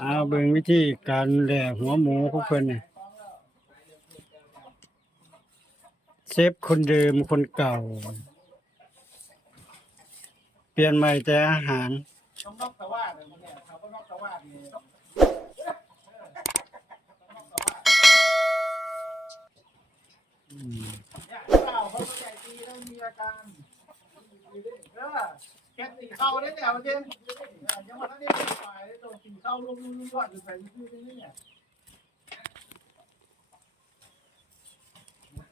เอาเบิ่งวิธีการแหล่หัวหมูของเพิ่นนี่เชฟคนเดิมคนเก่า เปลี่ยนใหม่แต่อาหารต้องนอกตะว่าเลยเนี่ยเขาก็นอกตะว่านี่อืม สี่เจ้าเขาใหญ่ตีแล้วมีอาเออแค่ตีเข้าได้เนี่ยมันเด่นยังมาทั้งนี้ฝ่ายได้ตัวตีเข้าลุ่มลุ่มลุ่มวัดอยู่ใส่ชื่อนี่เนี่ย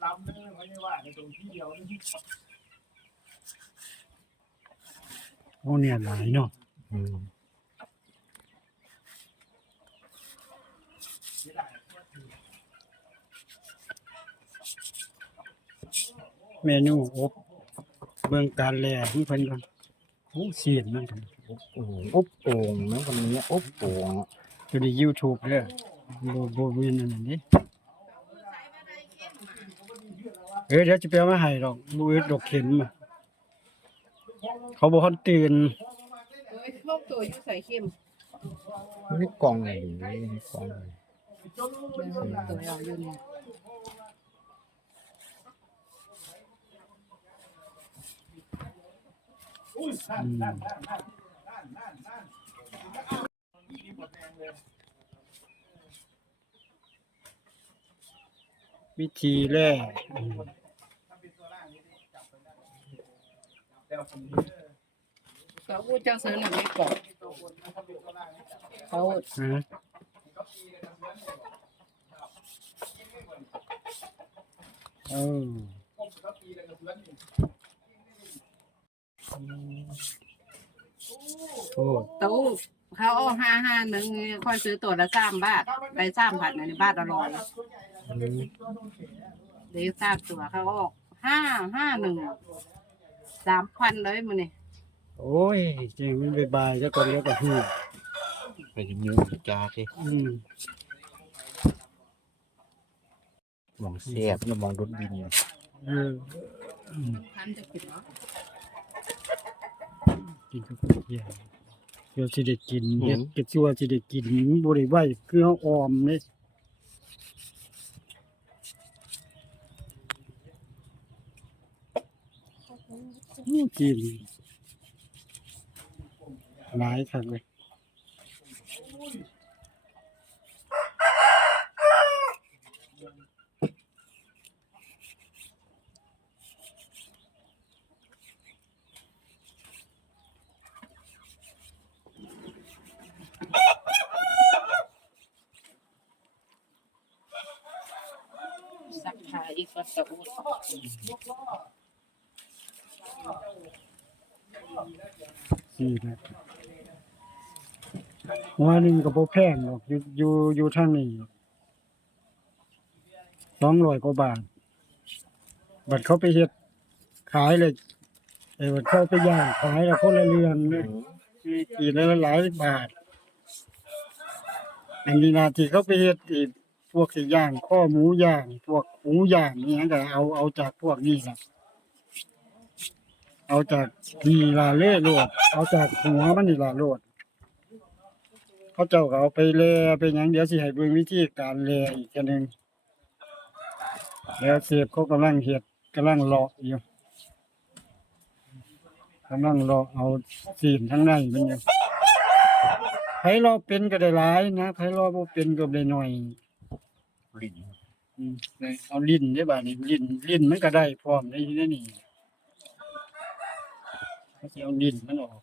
ลำนึงไม่ได้ว่าในตรงที่เดียวนี่โอ้เนี่ยหลายเนาะอืมไม่ได้เมนูอบเบิ่งการแหล่ของเพิ่นก่อน โอ้เสียนมันกันอบโอ่งอบโอ่งนะคนนี้อบโอ่งอยู่ใน YouTube เด้อบ่บ่มีนั่นน่ะนี่เออเดี๋ยวจะไปเอามาให้ดอกบ่อึดดอกเข็มอะเขาบ่ทันตื่นเอ้ยพวกตัวอยู่ใส่เข็มนี่กล่องไหนนี่กล่องไหน ตัวเราอยู่เนี่ย อุ้ยนั่นนั่นนั่นนั่นนั่นนั่นนั่นนี่หมดแรงเลย วิธีแล่อืมถ้าเป็นตัวล่างนี่จับไปได้แล้วผมนี่เขาพูดเจ้าเสือหนังไม่กรอบตัวคนถ้าเป็นตัวล่างนี่จับเขาฮะก็ตีเลยนะเพื่อนเนี่ยเอ โอ้ตู้เขาเอาห้าห้าหนึ่งคอยซื้อตัวละสามบาทไปสามพันในบ้านอร่อยเดี๋ยวสามตัวเขาออกห้าห้าหนึ่งสามพันเลยมันนี่โอ้ยจริงมันบายๆซะก่อนแล้วก็ฮู้ไปยิ้มจ้าสิอืมมองเสียบแล้วมองรถบินเอออืมพันจะปิดเนาะ กินกับเพียเดี๋ยวสิได้กินเฮ็ดก็ชั่วสิได้กินบ่ได้ไว้คือเฮาออมเด้อืมกินหลายครั้งเลย สักขายอีกก็ จะอุดสี่นะหัวหนึงก็บ่แพงหรอกอยู่อยู่อยู่ทางนี้200กว่าบาท บัดเขาไปเฮ็ดขายเลยไอ้บัดเขาไปย่างขายแล้วคนละเรือนเลยกี่ละหลายบาท อันนี้นาที่เขาไปเฮ็ดอี พวกสิย่าง ข้อหมูย่าง พวกหมูย่างนี่ก็เอาเอาจากพวกนี้ล่ะเอาจากนีล่ะเล่โลด เอาจากหัวมันนี่ล่ะโลดเขาเจ้าก็เอาไปแล่ไปหยังเดี๋ยวสิให้เบิ่งวิธีการแล่อีกอันหนึงแล้วเสียบเขากำลังเฮ็ดกำลังเลาะอยู่กำลังเลาะเอาซีนทั้งในมันอยู่ไผรอเป็นก็ได้หลายนะไผรอบ่เป็นก็ได้น้อย ลิ้นอืมเอาลิ้นได้บานี้ลิ้นลิ้นมันก็ได้พร้อมได้อยู่ในนี่เขาสิเอาลิ้นมันออก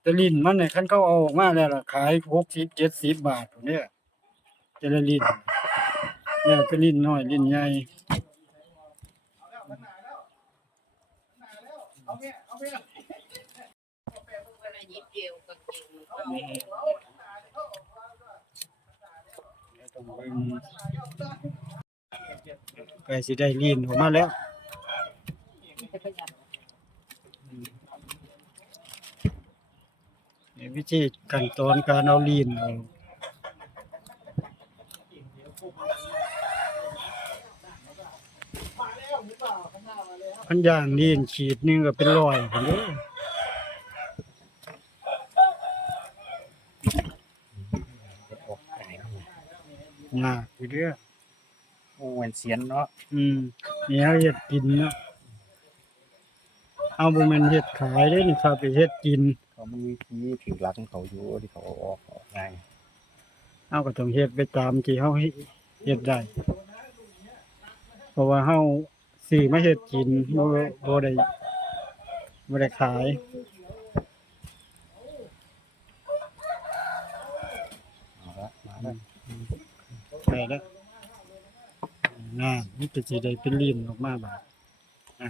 แต่ลิ้นมันเนี่ยคันเขาเอาออกมาแล้วล่ะขาย60 70บาทพุ่นเด้อแต่ละลิ้นเนี่ยเป็นลิ้นน้อยลิ้นใหญ่เอาเนี่ยเอาเนี่ย เวลายิบเอวก็เก่ง ต้องเบิ่งใกล้สิได้ลิ้นออกมาแล้วนี่วิธีขั้นตอนการเอาลิ้นออกพันย่างลิ้นขีดหนึงก็เป็นร้อยพุ่นเด้อ ยากอยู่เด้อโอ้ยเสียนเนาะอืมนี่เฮาเฮ็ดกินเนาะเอาบ่แม่นเฮ็ดขายเด้นี่ครับไปเฮ็ดกินเขามีวิธีถือหลักของเขาอยู่ที่เขาเอาออกออกง่ายเอาก็ต้องเฮ็ดไปตามที่เฮาเฮ็ดได้เพราะว่าเฮาซื้อมาเฮ็ดกินบ่บ่ได้บ่ได้ขาย เอาละมาแล้ว ใช่แล้ว น่ามันก็สิได้เป็นลิ้นออกมาบาดอะ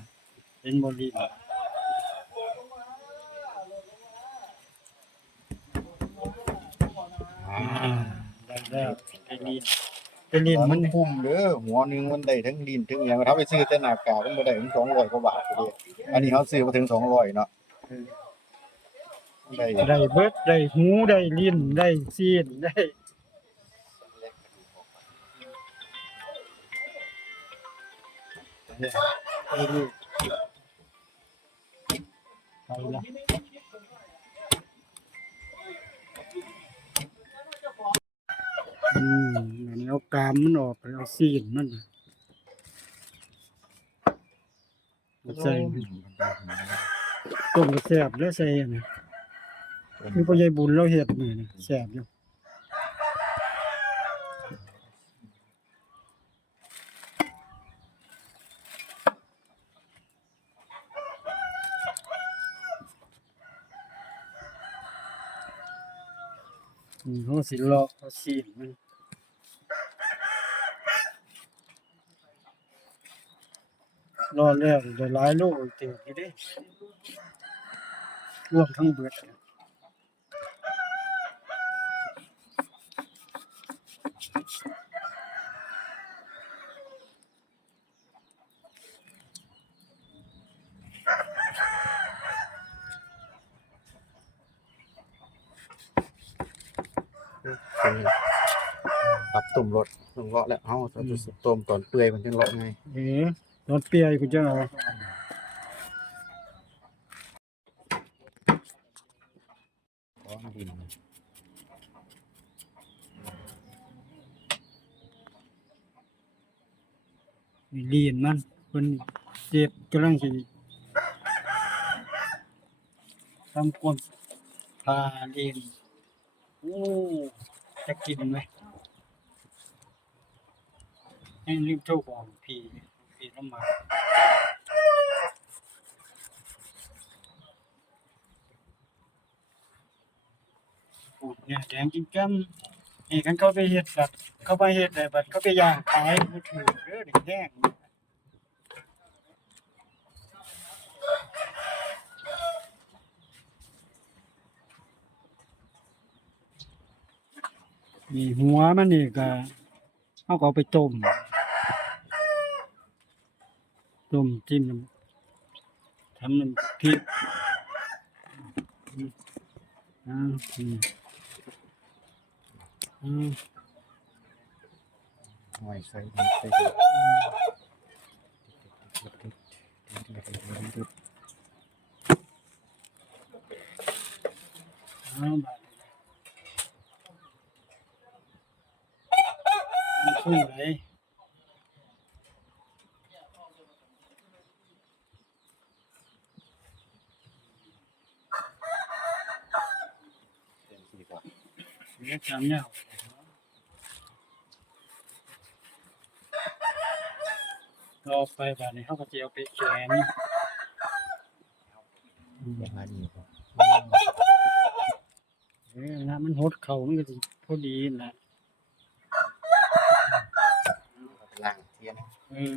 เป็นบ่ลิ้นอ่าอ่าได้แล้วเป็นลิ้นเป็นลิ้นมัมันนคุ้มเด้อหัวหนึงมันได้ทั้งดินทั้งหยังถ้าไปซื้อแต่หน้ากากมันบ่ได้ถึง200กว่าบาทเด้อันนี้เขาซื้อมาถึง200เนาะได้ได้เบิดได้หูได้ลิ้นได้ซีนได้ ไปดิไปละอืมอันนี้เอากามมันออกไปเอาซีนมันใส่ต้มก็แซ่บแล้วใส่อันนะคือพ่อใหญ่บุญเราเฮ็ดมื้อนี่แซ่บอยู่ อืมเขาสิลอกเอาซีมันรอแล้วเดี๋ยวหลายโลเติบอยู่เด้รวมทั้งเบิด รงนี้ปรับตุ่มรถลงเลาะแล้วเฮาจะสุดต้มตอนเปื่อยมันถึงเลาะไงเอ๋ตอนเปียกูจะเอาเพราดินลีนมันคนเจ็บกำลังสิทำความพาลีนโอ้ จะกินไหมให้รีบโทรบอกพี่พี่ต้องมาโอ้เนี่ยแดงจริงจังนี่กันเขาไปเห็ดสัตว์เขาไปเห็ดได้บัดเขาไปย่างขายมือถือเรื่องแดง มีหัวมันนี่ก็เอาก็เอาไปต้ม ต้มจิ้มน้ำทำน้ำพริกอืมอ่าอืมอืมหอยใส่ใส่ดินเอาบาดมันสู้ไหนเนี่ยจำเนี่ยต่อไปบาดนี้เขาก็จะเอาไปแขวนอืมอย่างนี้ก่อนเออนะมันหดเข่ามันก็สิพอดีนะ ล้างเทียน เออ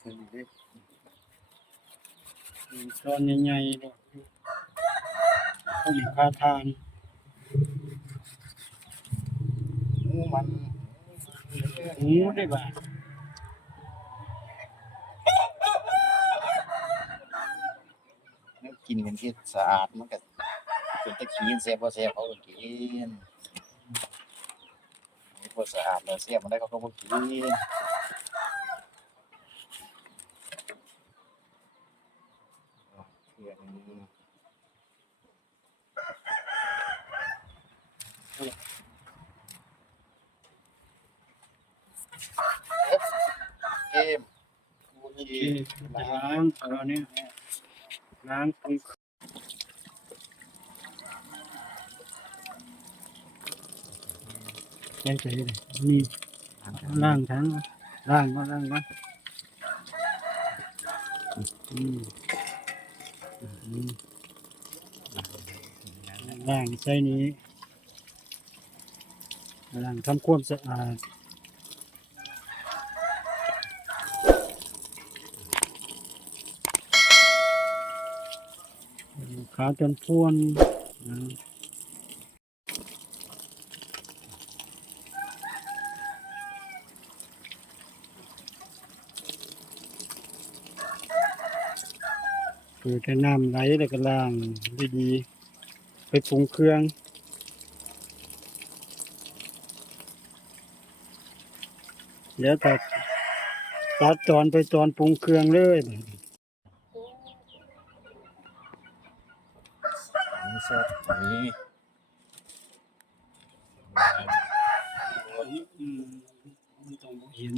ขึ้นดิตอนใหญ่ๆเลยผมพาทานหมูมันหมูได้บ่าเนี่ยกินกันที่สะอาดมันก็เป็นตะกี้แซ่บบ่แซ่บเขาก็กินนี่สะอาดแล้วแซ่บมันได้เขาก็บ่กิน ล้างเอนนี้ล้างปรุงใจใจเลยนี่ล้างทั้งล้างมาล้างมาอืมล้างใส่นี้ล้างทำความสะอาด ขาจนพ้วนนะคือแต่น้ำไหลแล้วก็ล้างดีๆไปปรุงเครื่องเดี๋ยวตัดตัดตอนไปตอนปรุงเครื่องเลย อันนี้ซอ สหอยอืมมันต้องเห็น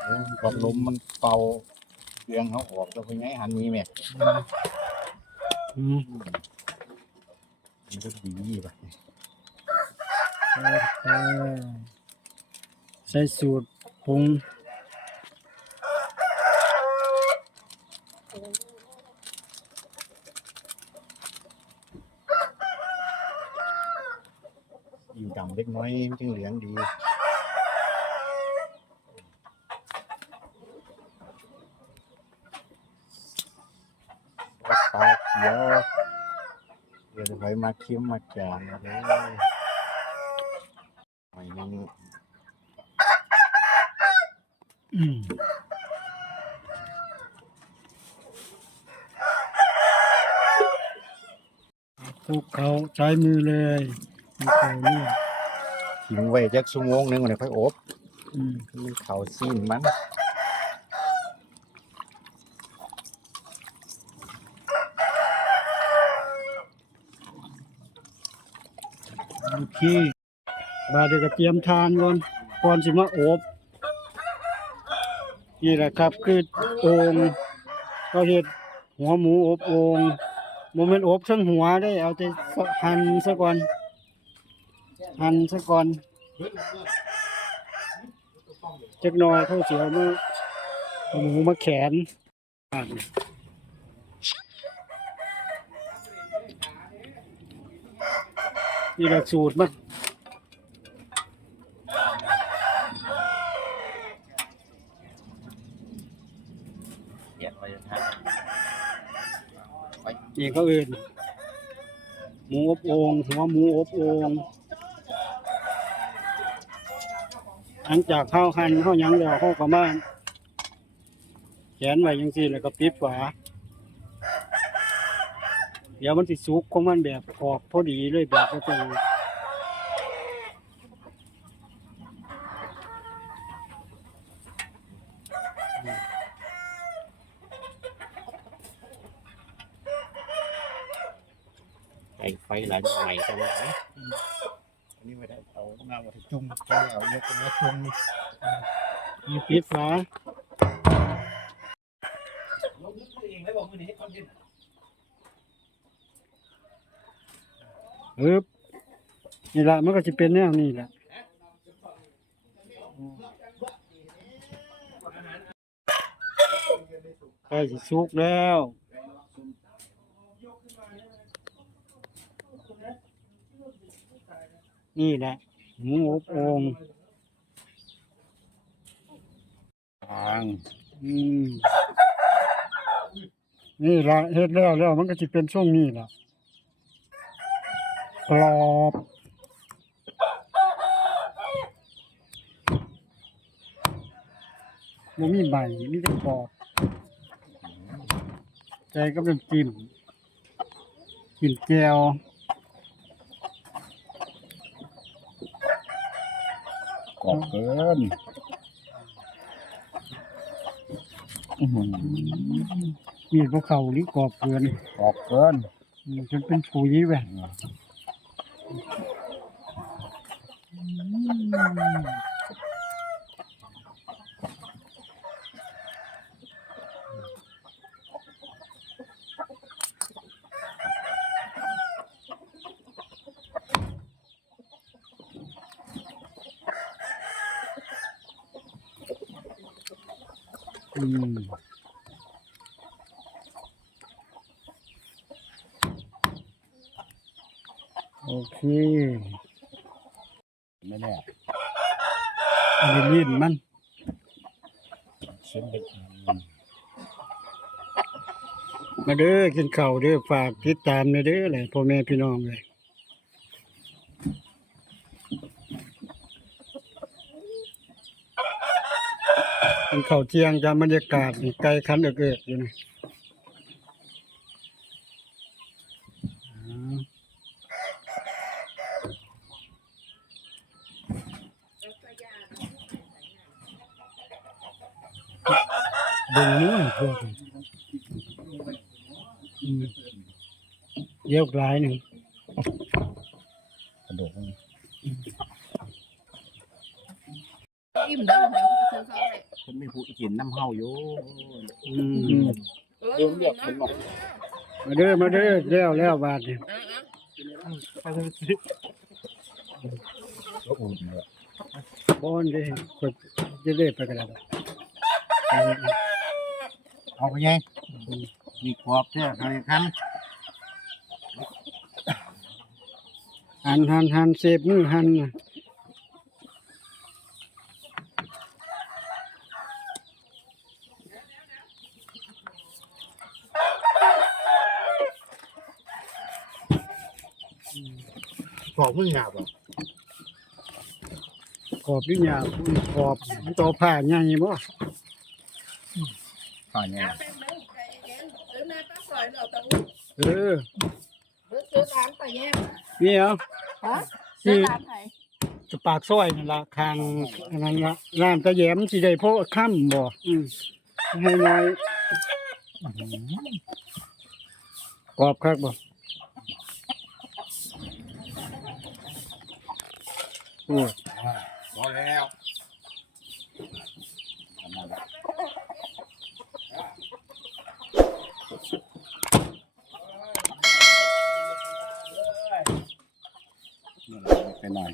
เออความลมมันเป่าเรื่องเขาออกตัวเป็นไงหันนี้แม่อืมันก็ดีไปใส่สูตรปรุง ต่ำเล็กน้อยจึงเหลืองดีวัดปลาเขียวเดี๋ยวจะไปมาเคี้ยวมาจานเลยหอยนางรมอืมคลุกเขาใช้มือเลยไม่ใช่นี่ ทิ้งไว้จักชั่วโมงหนึงก่อนเดี๋ยวค่อยอบอืมมันเขาซีนมันโอเคบาดเดี๋ยวก็เตรียมทานก่อนก่อนสิมาอบนี่แหละครับคือโอ่งก็เห็ดหัวหมูอบโอ่งโมเมนต์อบทั้งหัวได้เอาแต่หั่นซะก่อน หั่นซะก่อนจักหน่อยเขาเสียวมาเอาหมูมาแขนหั่นนี่แหละสูตรมันเขียนไว้งนี่เขาเอื่น หมูอบโอ่งหัวหมูอบโอ่ง หลังจากเข้าวหั่นข้ายังแล้วเขาก็มาแขนไว้ยังซี่แล้วก็ปิดฝาเดี๋ยวมันสิสุกของมันแบบขอบพอดีเลยแบบก็จะไอ้ไฟหลายใหม่จังเลยอันนี้ไม่ ได้เอาหน้ามาจุ่มก้เอายกมาจุ่มมีปิดฝาเอ๊บนี่ละมันก็จะเป็นแนวนี้แหละใกล้สิสุกแล้วนี่แหละ หูอบโองทางอืมนี่ละเฮ็ดแล้วแล้วมันก็จะเป็นช่วงนี้ละกรอบมันมีใบมีแต่กรอบใจก็เป็นจิ้มกินแก้ว กรอบเกินอื้อหือมีดพวกเขานี่กรอบเกินกรอบเกิน อืมจนเป็นปุ๋ยแหวนอืมโอ เคไม่แน่อันนี้ลิ้นมันเส้นเด็กมาเด้อกินข้าวเด้อฝากติดตามเด้อเลยพ่อแม่พี่น้องเลยกินข้าวเที่ยงจำบรรยากาศไกลคันเอิกๆอยู่นะ เบิ่งนู้นพวกนี้อืมเยอะหลายหนึ่งกระดูกอิ่มเด้อให้ซื้อเขาให้ฉันไม่พูดกินน้ำเฮาอยู่อืมเออเริ่มเรียกเป็นหมอมาเด้อมาเด้อแล้วแล้วบาทนี่อะก็อุ่นเลยบอนเด้กดจะได้ไปกันแล้ว เอาไปไงมีกรอบเท่าไหร่คันหันหันหันเสพมือหันน่ะกรอบมึงหยาบอะขอบวิญญาณขอบต่อผ้าใหญ่บ่ ผ่านไงเอาแป๊บนึงใจเย็นซื้อในปลาสอยเราตะอุ้เออซื้อร้านไปแยกนี่เอาฮะซื้อร้านไหนจะปากซอยนั่นล่ะข้างอันนั้นละร้านตะแยมสิได้พอค่ำบ่อืมให้น้อยกรอบคักบ่โอ้ยพอแล้ว ไปหน่อย